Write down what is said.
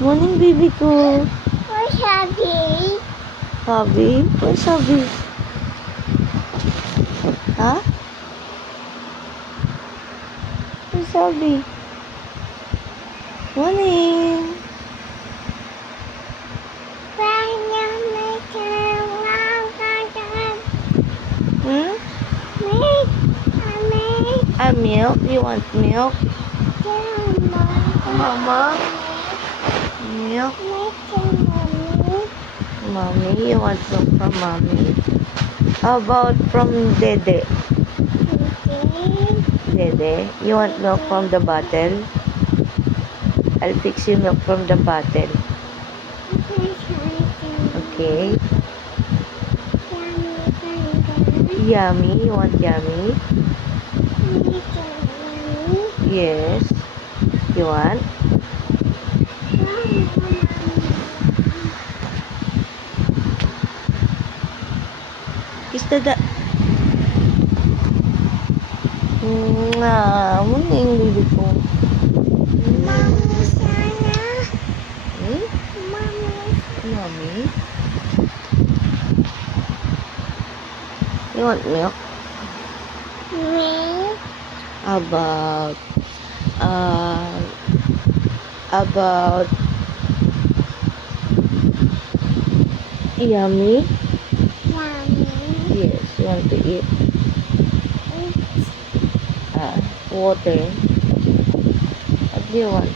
Morning, baby ko. Where's Abby? Hubby? Where's hubby? Ha? Where's hubby? Morning. Hmm? Milk? You want milk? Mama? Milk? Mommy? You want milk from mommy? How about from Dede? Dede? You want milk from the bottle? I'll fix you milk from the bottle. Okay. Yummy? You want yummy? Yes. You want? Kiss the Morning, baby ko. Hmm? Mommy? You want milk? About yummy? Yes, you want to eat? Water. What do you want?